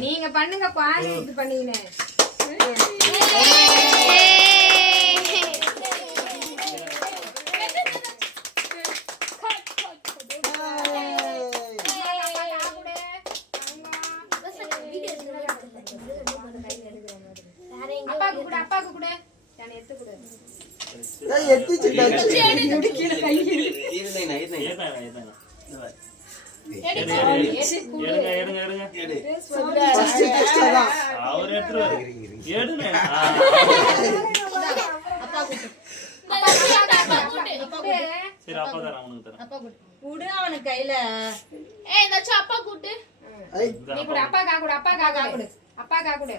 நீங்க பண்ணுங்க பாரு இது பண்ணீங்க அப்பாக்கு கூட அப்பாக்கு கூட நான் எடுத்து கூட அவனுக்கு கையில அப்பா கூட்டு நீ கூட அப்பா காக்கூட அப்பா காக்கூட அப்பா காக்கூட